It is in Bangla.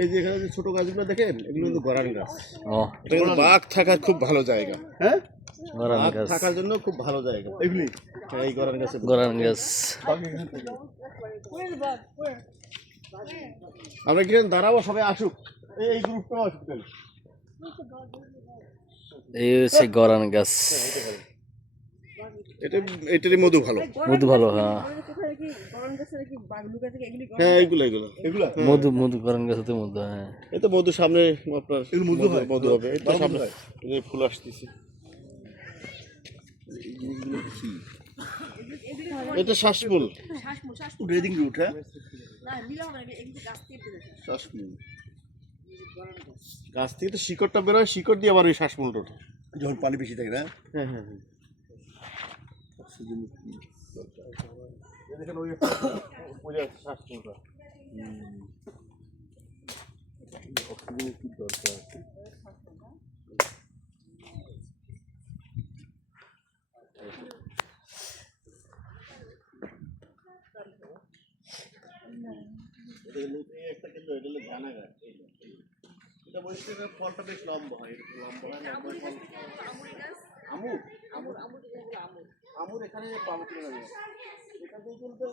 এই যে এখানে যে ছোট গাছগুলো দেখেন, এগুলো কিন্তু গরান গাছ। এটা কিন্তু বাঘ থাকার খুব ভালো জায়গা। হ্যাঁ, বাঘ থাকার জন্য খুব ভালো জায়গা এগুলি। এই গরান গাছ। আমরা কি দাঁড়াবো, সবাই আসুক, এই গ্রুপটাও আসুক। এই হচ্ছে গরান গাছ। এটারই মধু ভালো। মধু ভালো, হ্যাঁ। হ্যাঁ, এগুলো মধু গরান গাছেতে মধু, হ্যাঁ। এই তো মধু সামনে আপনার মধু হবে। এই তো সামনে ফুল আসতেছে। এটা শ্বাসমূল, ব্রিদিং রুট। হ্যাঁ, শ্বাসমূল গাছ থেকে তো শিকড়টা বেরোয়, শিকড় দিয়ে আবার ওই শ্বাসমূলটা ওঠে যখন পানি বেশি থাকে। না, হ্যাঁ হ্যাঁ হ্যাঁ, দেখেন ওই শ্বাসমূলটা অক্সিজেনের কি দরকার। একটা কিন্তু এটা হলো জানা গাছ। এটা বলছে ফলটা বেশ লম্বা হয়, লম্বা হয়। আমুর এখানে পাবো কিনা, এখান থেকে কিন্তু